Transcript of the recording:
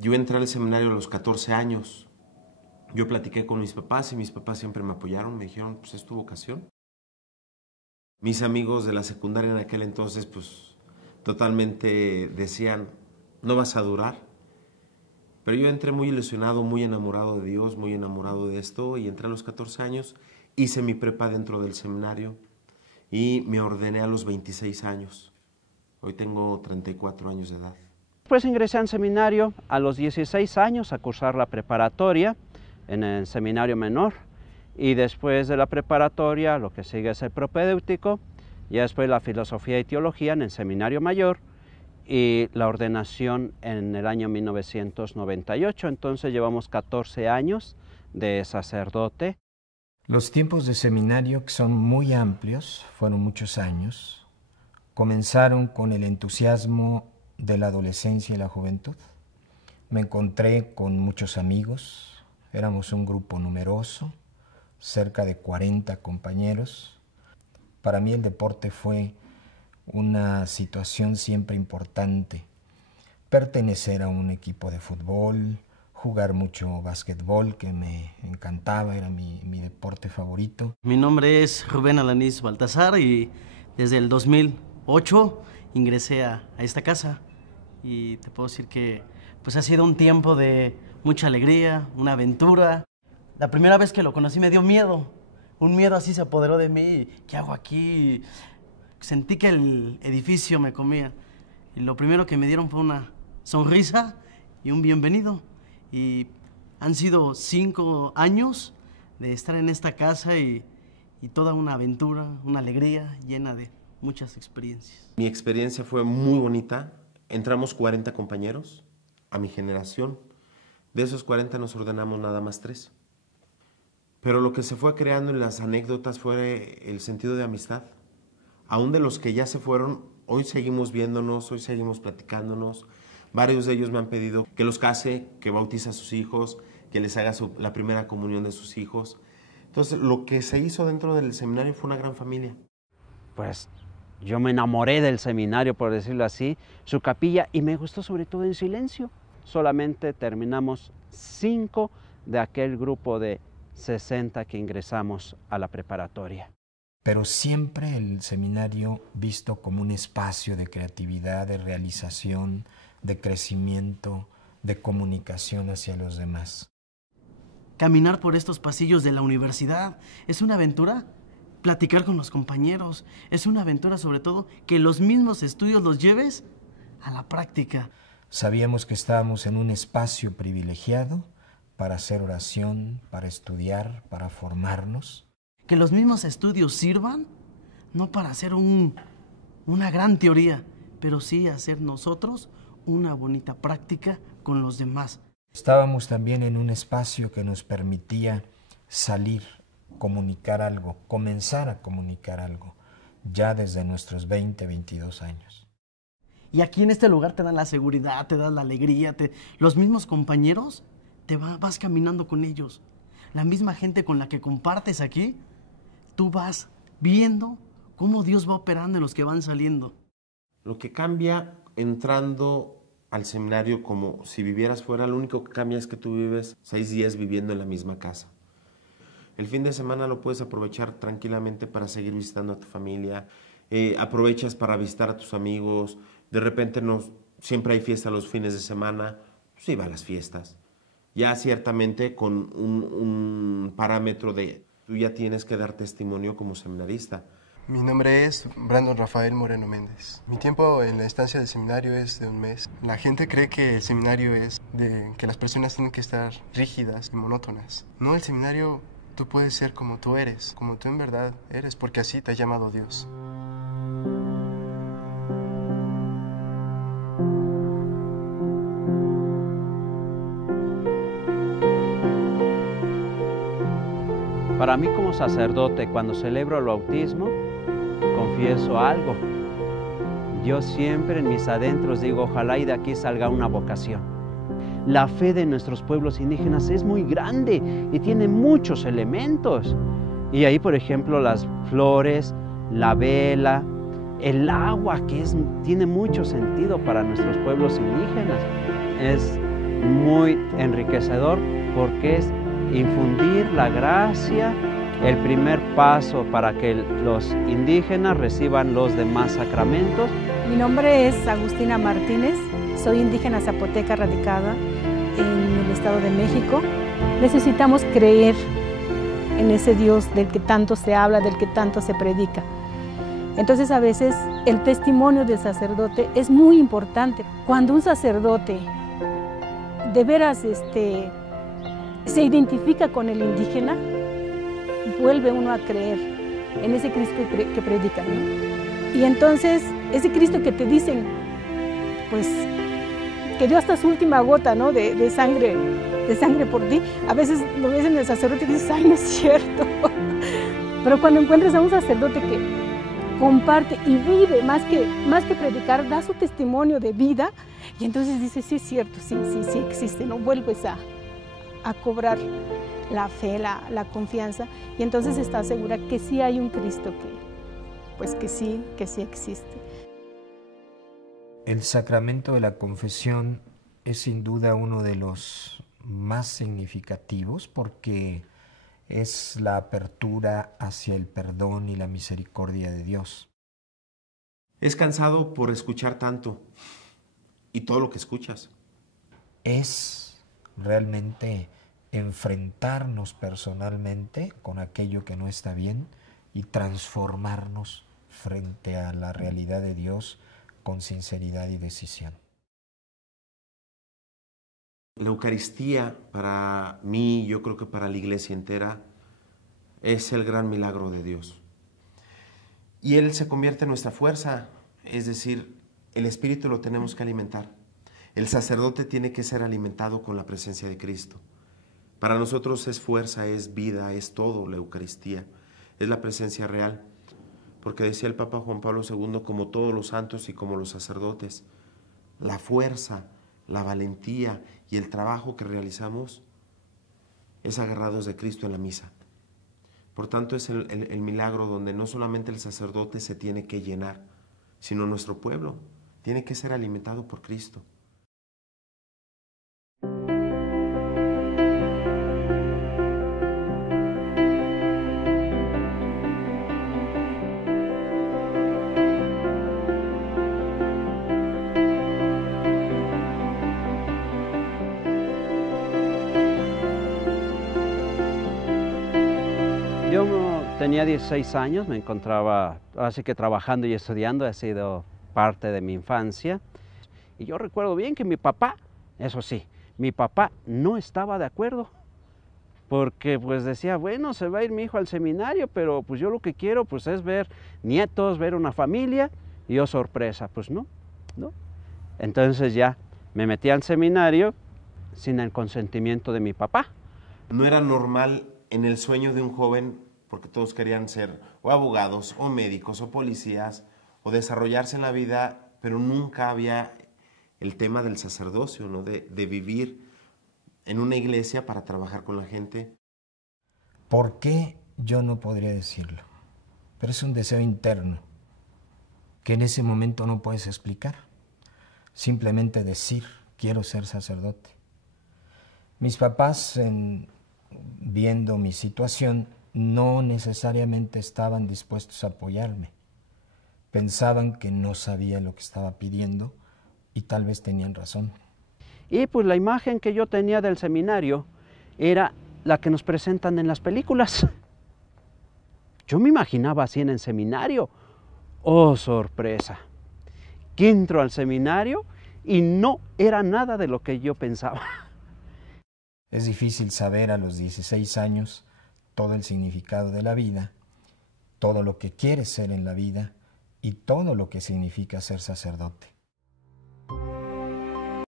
Yo entré al seminario a los 14 años. Yo platiqué con mis papás y mis papás siempre me apoyaron, me dijeron, pues es tu vocación. Mis amigos de la secundaria en aquel entonces, pues totalmente decían, no vas a durar. Pero yo entré muy ilusionado, muy enamorado de Dios, muy enamorado de esto, y entré a los 14 años, hice mi prepa dentro del seminario y me ordené a los 26 años. Hoy tengo 34 años de edad. Después ingresé al seminario a los 16 años a cursar la preparatoria en el seminario menor, y después de la preparatoria lo que sigue es el propedéutico, y después la filosofía y teología en el seminario mayor y la ordenación en el año 1998. Entonces llevamos 14 años de sacerdote. Los tiempos de seminario, que son muy amplios, fueron muchos años, comenzaron con el entusiasmo de la adolescencia y la juventud. Me encontré con muchos amigos, éramos un grupo numeroso, cerca de 40 compañeros. Para mí el deporte fue una situación siempre importante. Pertenecer a un equipo de fútbol, jugar mucho básquetbol, que me encantaba, era mi deporte favorito. Mi nombre es Rubén Alanís Baltasar y desde el 2008 ingresé a esta casa, y te puedo decir que pues ha sido un tiempo de mucha alegría, una aventura. La primera vez que lo conocí me dio miedo, un miedo así se apoderó de mí. ¿Qué hago aquí? Sentí que el edificio me comía, y lo primero que me dieron fue una sonrisa y un bienvenido. Y han sido 5 años de estar en esta casa y toda una aventura, una alegría llena de muchas experiencias. Mi experiencia fue muy bonita. Entramos 40 compañeros a mi generación. De esos 40 nos ordenamos nada más 3. Pero lo que se fue creando en las anécdotas fue el sentido de amistad. Aún de los que ya se fueron, hoy seguimos viéndonos, hoy seguimos platicándonos. Varios de ellos me han pedido que los case, que bautice a sus hijos, que les haga la primera comunión de sus hijos. Entonces, lo que se hizo dentro del seminario fue una gran familia. Pues yo me enamoré del seminario, por decirlo así, su capilla, y me gustó sobre todo en silencio. Solamente terminamos 5 de aquel grupo de 60 que ingresamos a la preparatoria. Pero siempre el seminario visto como un espacio de creatividad, de realización, de crecimiento, de comunicación hacia los demás. Caminar por estos pasillos de la universidad es una aventura. Platicar con los compañeros es una aventura, sobre todo que los mismos estudios los lleves a la práctica. Sabíamos que estábamos en un espacio privilegiado para hacer oración, para estudiar, para formarnos. Que los mismos estudios sirvan, no para hacer una gran teoría, pero sí hacer nosotros una bonita práctica con los demás. Estábamos también en un espacio que nos permitía salir, comunicar algo, comenzar a comunicar algo, ya desde nuestros 20, 22 años. Y aquí en este lugar te dan la seguridad, te dan la alegría, los mismos compañeros, vas caminando con ellos. La misma gente con la que compartes aquí, tú vas viendo cómo Dios va operando en los que van saliendo. Lo que cambia entrando al seminario, como si vivieras fuera, lo único que cambia es que tú vives 6 días viviendo en la misma casa. El fin de semana lo puedes aprovechar tranquilamente para seguir visitando a tu familia, aprovechas para visitar a tus amigos, de repente siempre hay fiesta los fines de semana, pues iba a las fiestas. Ya ciertamente con un parámetro de tú ya tienes que dar testimonio como seminarista. Mi nombre es Brandon Rafael Moreno Méndez. Mi tiempo en la estancia del seminario es de 1 mes. La gente cree que el seminario es de que las personas tienen que estar rígidas y monótonas. No, el seminario tú puedes ser como tú eres, como tú en verdad eres, porque así te ha llamado Dios. Para mí como sacerdote, cuando celebro el bautismo, confieso algo. Yo siempre en mis adentros digo, ojalá y de aquí salga una vocación. La fe de nuestros pueblos indígenas es muy grande y tiene muchos elementos. Y ahí, por ejemplo, las flores, la vela, el agua, que tiene mucho sentido para nuestros pueblos indígenas. Es muy enriquecedor porque es infundir la gracia, el primer paso para que los indígenas reciban los demás sacramentos. Mi nombre es Agustina Martínez, soy indígena zapoteca radicada en el Estado de México. Necesitamos creer en ese Dios del que tanto se habla, del que tanto se predica. Entonces a veces el testimonio del sacerdote es muy importante. Cuando un sacerdote de veras se identifica con el indígena, vuelve uno a creer en ese Cristo que predica, ¿no? Y entonces ese Cristo que te dicen, pues, que dio hasta su última gota, ¿no? de sangre por ti, a veces lo ves en el sacerdote y dices, ay, no es cierto. Pero cuando encuentras a un sacerdote que comparte y vive, más que predicar, da su testimonio de vida, y entonces dices, sí es cierto, sí existe, ¿no? Vuelves a cobrar la fe, la confianza, y entonces estás segura que sí hay un Cristo que sí existe. El sacramento de la confesión es sin duda uno de los más significativos porque es la apertura hacia el perdón y la misericordia de Dios. Es cansado por escuchar tanto y todo lo que escuchas. Es realmente enfrentarnos personalmente con aquello que no está bien y transformarnos frente a la realidad de Dios con sinceridad y decisión. La Eucaristía para mí, yo creo que para la Iglesia entera, es el gran milagro de Dios. Y Él se convierte en nuestra fuerza, es decir, el Espíritu lo tenemos que alimentar. El sacerdote tiene que ser alimentado con la presencia de Cristo. Para nosotros es fuerza, es vida, es todo la Eucaristía, es la presencia real. Porque decía el Papa Juan Pablo II, como todos los santos y como los sacerdotes, la fuerza, la valentía y el trabajo que realizamos es agarrados de Cristo en la misa. Por tanto, es el milagro donde no solamente el sacerdote se tiene que llenar, sino nuestro pueblo tiene que ser alimentado por Cristo. Yo tenía 16 años, me encontraba así que trabajando y estudiando, ha sido parte de mi infancia. Y yo recuerdo bien que mi papá, eso sí, mi papá no estaba de acuerdo, porque pues decía, bueno, se va a ir mi hijo al seminario, pero pues yo lo que quiero pues es ver nietos, ver una familia, y yo sorpresa, pues no. Entonces ya me metí al seminario sin el consentimiento de mi papá. No era normal en el sueño de un joven, porque todos querían ser o abogados, o médicos, o policías, o desarrollarse en la vida, pero nunca había el tema del sacerdocio, ¿no? de vivir en una iglesia para trabajar con la gente. ¿Por qué? Yo no podría decirlo, pero es un deseo interno que en ese momento no puedes explicar. Simplemente decir, quiero ser sacerdote. Mis papás, viendo mi situación, no necesariamente estaban dispuestos a apoyarme. Pensaban que no sabía lo que estaba pidiendo y tal vez tenían razón. Y pues la imagen que yo tenía del seminario era la que nos presentan en las películas. Yo me imaginaba así en el seminario. ¡Oh, sorpresa! Que entro al seminario y no era nada de lo que yo pensaba. Es difícil saber a los 16 años todo el significado de la vida, todo lo que quieres ser en la vida y todo lo que significa ser sacerdote.